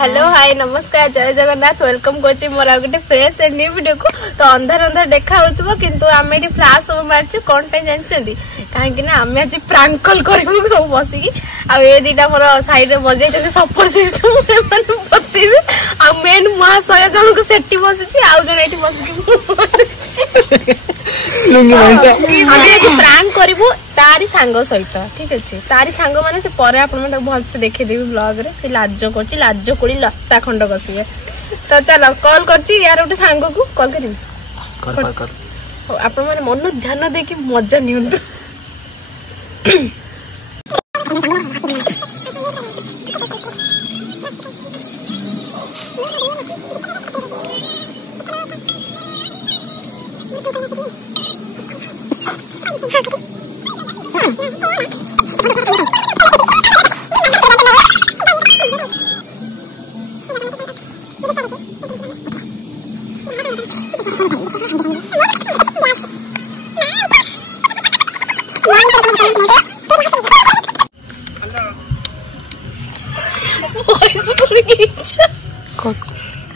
Hello hi नमस्कार जय Jagannath welcome करछि मोर आ गोटे फ्रेश एंड न्यू वीडियो को। तो अंधार अंधार देखा होतबो किंतु आमे एटी फ्लैश सब मारछु कोन पे जानछंदी काहे कि ना आमे आज प्रैंक कॉल करबो बसी की आ ए दिटा मोर साइड रे बजे जने सपोर्ट सिस्टम ए मन बतीबे आ मेन महाशय जन को सेठी बसिछि आ जने एटी बसिछि आमे प्रैंक करबो तारी सांग सहित ठीक अछि। तारी सांग माने से परे आपन मन भल से देखे देबी ब्लॉग रे से लाज करछि लाज कोड़ी लत्ता खंड कसिए। तो चलो कॉल करछि यार ओटे सांग को कॉल करिम कर आपन माने मन ध्यान दे कि मजा नियंतु।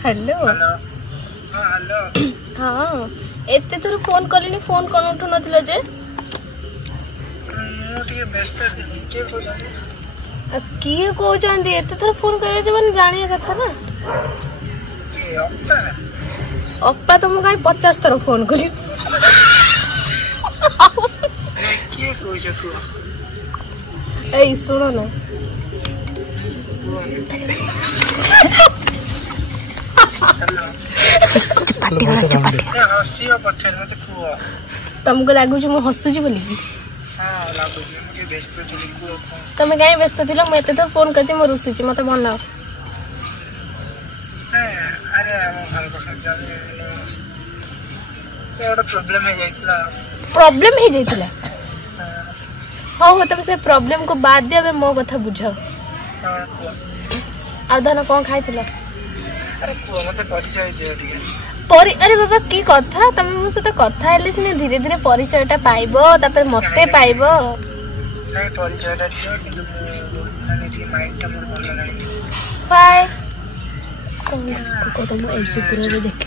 हेलो हाँ एते तोर फोन करलिनी फोन कोन उठु नथिलो जे मुटिके व्यस्त थिनी के कहजनी किए कहजंदी एते तोर फोन करे जे मन जानिया कथा ना के अप्पा अप्पा तो मु काई 50 थर फोन करी के कहज को ए सुनो ना तुमको लागुच मु हसुची बोली तुम कहीं व्यस्त थी मुझे तो फोन कर रुषुची मत मन प्रॉब्लम हो जाइतिला हो तुम से प्रॉब्लम को बाद दिया मो कथा बुझाओ आधान कौन खाई अरे बाबा की कथा तुम मो सहित कथा हेले सिने धीरे धीरे परिचयटा पाइबो तापर मते पाइबो नहीं परिचयटा दियो किंतु माने ती माइंडटा मोर भलो नाही बाय को तुम एजे पूरा देखि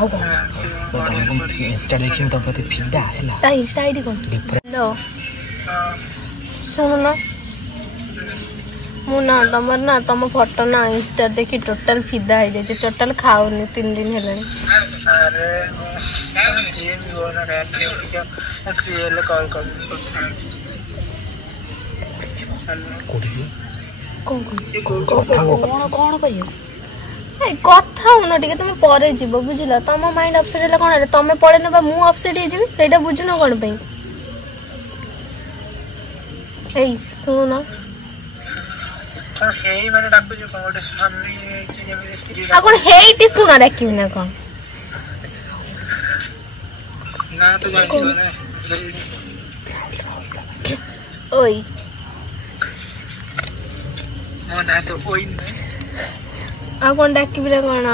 हो इंस्टा देखिम तो पते फिदा हैला ता इंस्टा आईडी कोन हेलो सुन ना मुना तमर ना तम फोटो ना इंस्टा देखि टोटल फिदा हो जाय टोटल खाओनी 3 दिन हेलानी अरे जे भी हो ना रे फ्री हेले कॉल कर कौन करियो ए कथा हो ना टिके तुम परे जीवो बुझिला तम माइंड अपसेट होला कोन तमे पड़े ना मु अपसेट हे जीवी सेटा बुझनो कोन पई ए सुनो ना तो हेई माने डाकु जो कोडे सामने जे में स्क्रीन आ कोन हेईटी सुना राखी ना कोन ना तो जाई ना ओई मो ना तो ओई ना आ कोन डाकी बिला कोन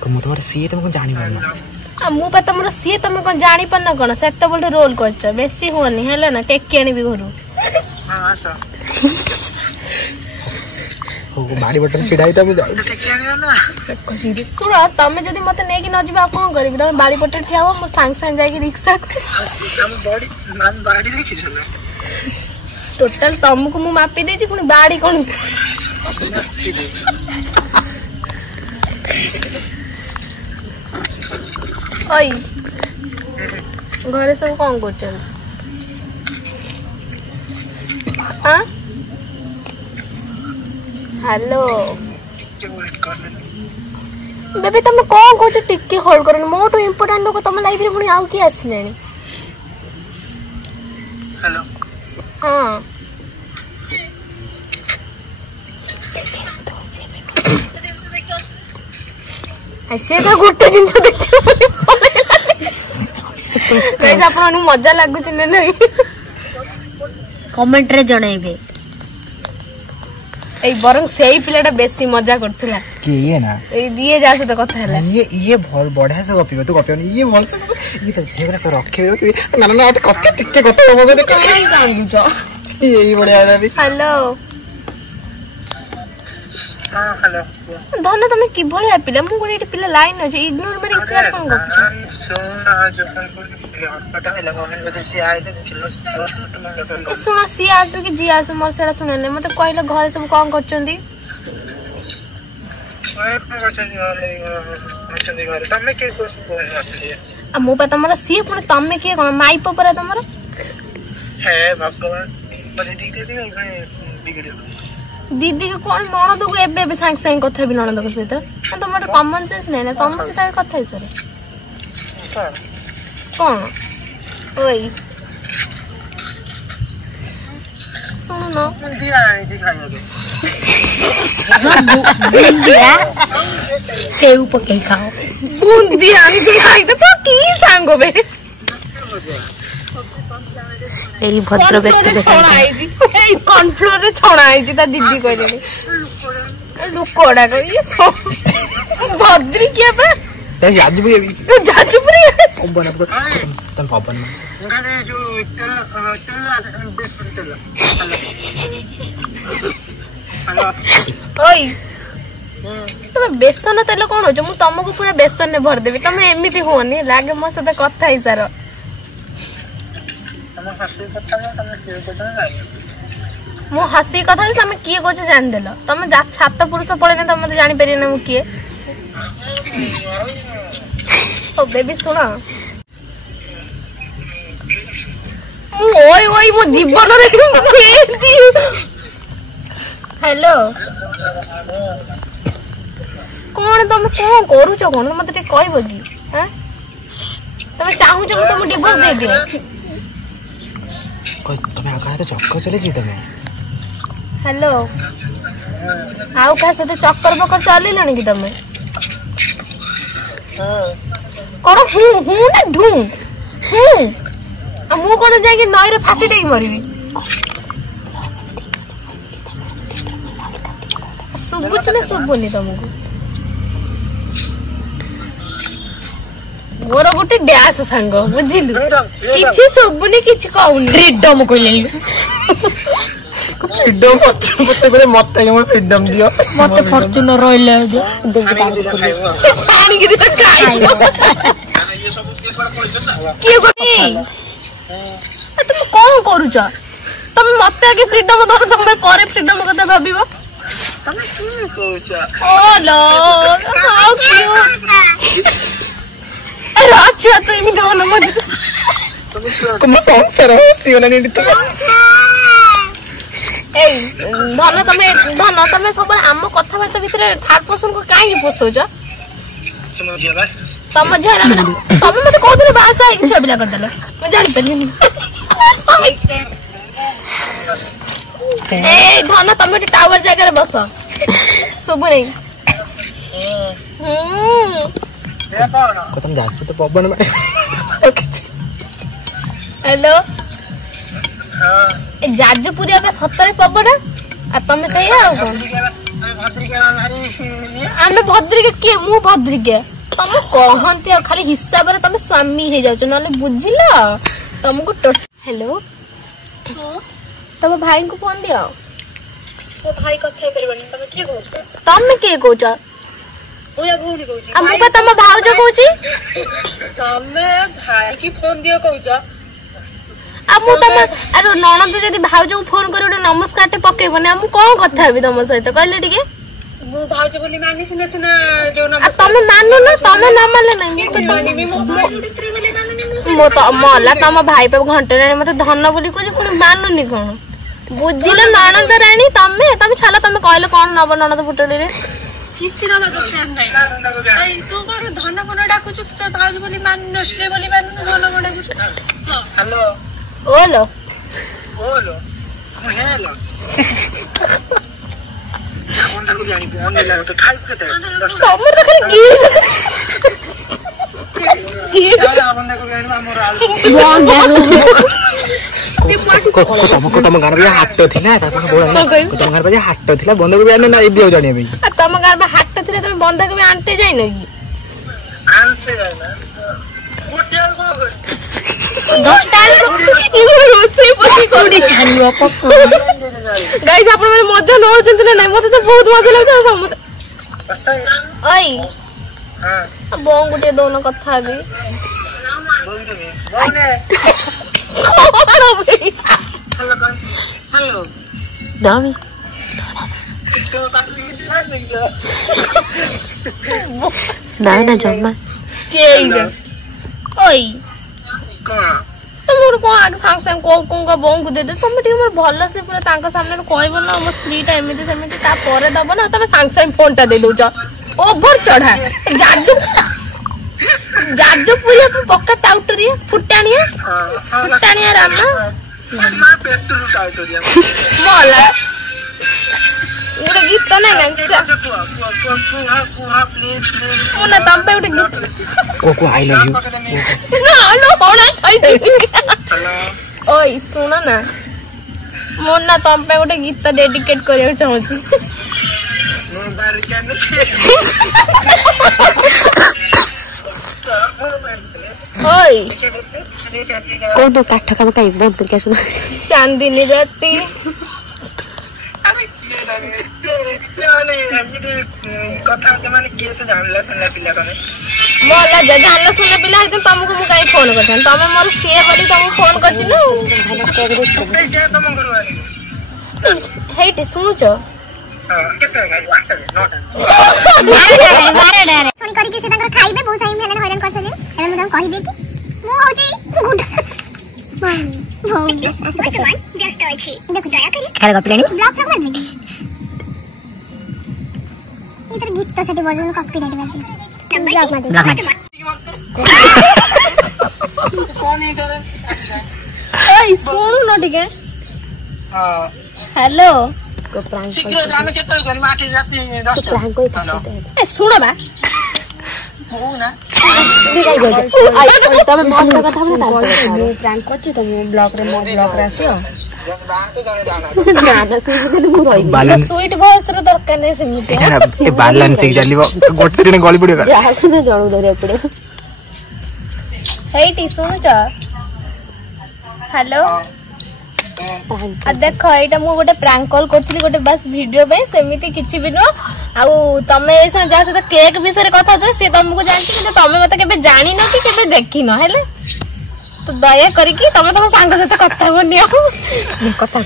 को मो तोर सीट में जानि मारना आ मु पता मोर सी तुम कोन जानि पन ना कोन सेत बोल रोल करछ बेसी होनी हैला ना टेकी आनी भी घरु हां आसा हो बाड़ी बटन छिड़ाई त मु जाई टेकी आनी ना सुनो तमे जदी मते नेकी न जिबा कोन करबी तमे बाड़ी पटे ठियाओ मु सांग सांग जाई रिक्शा को हम बॉडी मान बाड़ी देखि छ ना टोटल तुमको मु मापी देछि पुनी बाड़ी कोन ओई घरे सब कौन करछन हां हेलो बेबी तुम कौन कोच टिक्के होल्ड करन मोटो इंपोर्टेंट लोग तुम लाइफ रे पुनी आउ की आसलेनी हेलो हां ऐसे तो गुट्टे जिंस देखियो गाइस आपन मजा लागु छ ना नहीं कमेंट रे जणाइबे ए बरंग सेही पिलाटा बेसी मजा करथला के ये ना ए दिए जा से तो कथा हला ये भल बढ़िया से गपिबे तू गपियो ये भल से ये तो जेगरा को रखे ना ना ना कथा टिके कथा हो जे काई कांदु छ यही बढ़िया है अभी। हेलो हां हेलो धन तमे कि भलिया पिला मु गोटे पिला लाइन अछि इग्नोर मारि शेयर कोन गप सुना जो पता है लगाने वजह से आए थे किलो सुना सी आसु कि जी आसु मोर सेडा सुनले मते कहले घर सब कोन करचंदी अरे घर तमे के कोस बोलली आ मो पा तमरा सी पुन तमे के कोन माई पपरा तमरा है भगवान बजे दीदी बिगड़ दीदी के कोन ननद को एबे एबे सांग सांग कथा भी ननद को से त तमर कॉमन सेंस नै ना तम से ता कथा है सर कोन ओई सुनो दिया नहीं जी खाने के बुंदिया सेव पके खाओ बुंदिया आनी खाई तो की सांगो बे एरी भद्र व्यक्ति छणा आई जी ए कॉर्नफ्लोर रे छणा आई जी ता दीदी कहले लुकोड़ा को ये सो भद्री के बे जाजपुरी पवन तुम पवन उन्होंने जो चल बेसन चल ओई तमे बेसन तेल कोन हो मु तुमको पूरा बेसन ने भर देबी तमे एमिति होनी लागे मो सते कथा ही सारो मो हसी कथा तमे किए कोछ जान देलो तमे छात पुरुष पड़े ना तमे जानि पेरी ना मु किए ओ बेबी सुना ओई ओई मो जीवन रे खेलती हेलो कौन तुम कौन करूच कौन मत कहब कि तुम चाहू तुम डिवोर्स दे दियो तुम आगे तो चक्कर चले तुम हेलो आउ क्या सहित चक्कर बकर चलिलानी कि तुम कौन हूँ हूँ ना ढूं हूँ मु कौन जाकि नई रे फांसी दे मरबी सुबुच ना सुबुनी तुमको मोर गोटे डैश सांग बुझिलु किछि सुबुनी किछि कहउनी फ्रीडम कहले फ्रीडम मते करे मते के फ्रीडम दियो मते फॉर्च्यूनर रोइले दे छानी के दिता खाई ये सब के पर कोइ ना के गोनी तुम कौन करूछ तुम मते आगे फ्रीडम दो तुम परे फ्रीडम कथा भाबिबो तमे की कहूछ ओ लो हाउ क्यूट अरे अच्छा तो इमी दो ना मत तुम संसार सियोना नी तुम ए धन तमे सब आम कथा बार्ता भितर थर्ड पर्सन को काहे पोसोज सुनो जी भाई तम झेला तमे मते को दिन भाषा एक छबिला कर देला मैं जानि पलिनी ए धन तमे टावर जगह रे बस सुबु नहीं ये कौन को तुम जास तो पवन में हेलो हां ए जाजपुरी अब सतरे पबड़ा आ तमे सही आ कोन भद्री के हमारी आमे भद्री के के मु भद्री के तमे कहंती खाली हिसाब रे तमे स्वामी हे जाउछ नले बुझिला तुमको हेलो तम भाई को फोन दियो तो भाई कथा करबनी तमे के कहछ तमे के कहछ ओया भूरी कहछ हम का तम भाउज कहछि तमे भाई की फोन दियो कहछ आ मु तम अरे ननद जदी भाउज को फोन करी ओटे नमस्कार टे पकेबने हम कोन कथा हेबी तम सहित कहले टिके मु भाउज बोली मानिस न तना जो आ नमस्कार तमे मानो ना तमे न मानले नहीं मानी मी मो भाई स्त्री बोली माननी मो तो मला तम भाई पे घंटे रानी मते धन बोली को पुनी मानुनी कोन बुझिले ननद रानी तमे छाला तमे कहले कोन नब ननद फुटड़ी रे किछि ना दरकार नै आई तू कोन धन कोन डाकुछ तू तो भाउज बोली मान स्त्री बोली मान धन कोन डाकुछ हेलो ओलो बोलो हेलो कौन तक जानी फोन मिला तो खाई के 10 तमर तो खाली चला बंदे को जानी हमर आल को तुम घर पे हाट थिला ता बोला तुम घर पे हाट थिला बंद को जाने ना एबियो जाने भाई तम घर में हाट थिला तुम बंधक में आनते जाई न आनते जाना होटल को 10ଟା ରୋଷେଇ ପଶି କୋଉଠି ଛାଣିବ ଗାଇସ୍ ଆପଣ ମାନେ ମଜା ନଉଛନ୍ତି ନା ନାଇଁ ମତେ ତ ବହୁତ ମଜା ଲାଗୁଛି ସମସ୍ତେ ଓଇ ବୋଉଙ୍କୁ ଟିକେ ଦଉନ କଥା ହେବି ନା ଜମା ଓଇ ତମର କଣ ଆଗ ସାଙ୍ଗେ ସାଙ୍ଗେ କୋଉ ବୋଉଙ୍କୁ ଦେଇଦେ ତମେ ଟିକେ ମୋର ଭଲସେ ପୁରା ତାଙ୍କ ସାମ୍ନାରେ କହିବ ନା ମୋ ସ୍ତ୍ରୀଟା ଏମିତି ସେମିତି ତାପରେ ଦବ ନା ତମେ ସାଙ୍ଗେ ସାଙ୍ଗେ ଫୋନ୍ ଟା ଦେଇ ଦଉଛ ଓଭର ଚଢା ଯାଜପୁରିଆ ପକା ଟାଉଟରିଆ ଫୁଟାଣିଆ ରାମା ମଲା ଗୋଟେ ଗୀତ ନାଇଁ ନା ତମ ପାଇଁ ଗୋଟେ ଗୀତ ଆଇ ଲଭ୍ ୟୁ ଓଇ ଶୁଣ ନା ମୁଁ ନା ତମ ପାଇଁ ଗୋଟେ ଗୀତ ଡେଡିକେଟ କରିବାକୁ ଚାହୁଁଛି ଓଇ କୋଉ କାଠ କାମ କାଇଁ ବନ୍ଦ କରିକି ଆସୁନ ଚାନ୍ଦିନୀ ରାତି କଥା ହଉଛି ମାନେ କିଏ ତ ଜାଣିଲା ଶୁଣିଲା ପିଲା କରେ ମଲା ଜାଣିଲା ଶୁଣିଲା ପିଲା ହେଇଥିଲେ ତମକୁ ମୁଁ କାହିଁ ଫୋନ କରିଥାନ୍ତି ତମେ ମୋର ସିଏ ବୋଲି ତମକୁ ଫୋନ କରିଛି ନା ତମ ଘରୁ ହେଇଟି ଶୁଣୁଛ କରିକି ସେ ତାଙ୍କର ଖାଇବେ ବହୁତ ଟାଇମ ହେଲାଣି ହଇରାଣ କରୁଛନ୍ତି ଏବେ ମୁଁ ତାଙ୍କୁ କହିଦେଇକି ମୁଁ ହଉଛି ବ୍ୟସ୍ତ ଅଛି ଦେଖୁ ଦୟାକରି ଖାଲି ଗପିଲାଣି ବ୍ଲକ୍ ବ୍ଲକ୍ ମାରିଦେବି ଏଥର ଗୀତ ସେଠି ବଜନ କପିରାଇଟ୍ ବାଜି ବ୍ଲକ୍ ମାରିଦେବି ଓଇ ଶୁଣୁନ ଟିକେ ହ୍ୟାଲୋ ଶୀଘ୍ର ଆମେ କେତେବେଳେ କରିବୁ 8 ରାତି 10ଟା ଶୁଣ ବା ସୁଇଟ ଭଏସ ର ଦରକାର ନାହିଁ ସେମିତି ବାଲାନ୍ସ ଚାଲିବ ଗୋଟେ ଦିନ ଗଳି ପଡିବ ଜଣକୁ ଧରିବାକୁ ପଡିବ ହେଇଟି ଶୁଣୁଛ ହ୍ୟାଲୋ ଦେଖ ଏଇଟା ମୁଁ ଗୋଟେ ପ୍ରାଙ୍କ କଲ୍ କରିଥିଲି ଗୋଟେ ବାସ୍ ଭିଡିଓ ପାଇଁ ସେମିତି କିଛି ବି ନୁହଁ ଆଉ ତମେ ଯାହା ସହିତ କେକ୍ ବିଷୟରେ କଥା ହଉଥିଲ ସେ ତମକୁ ଜାଣିଛି କିନ୍ତୁ ତମେ ମତେ କେବେ ଜାଣିନ କି କେବେ ଦେଖିନ ହେଲେ ତ ଦୟା କରିକି ତମେ ତମ ସାଙ୍ଗ ସହିତ କଥା ହୁଅନି ଆଉ କଥା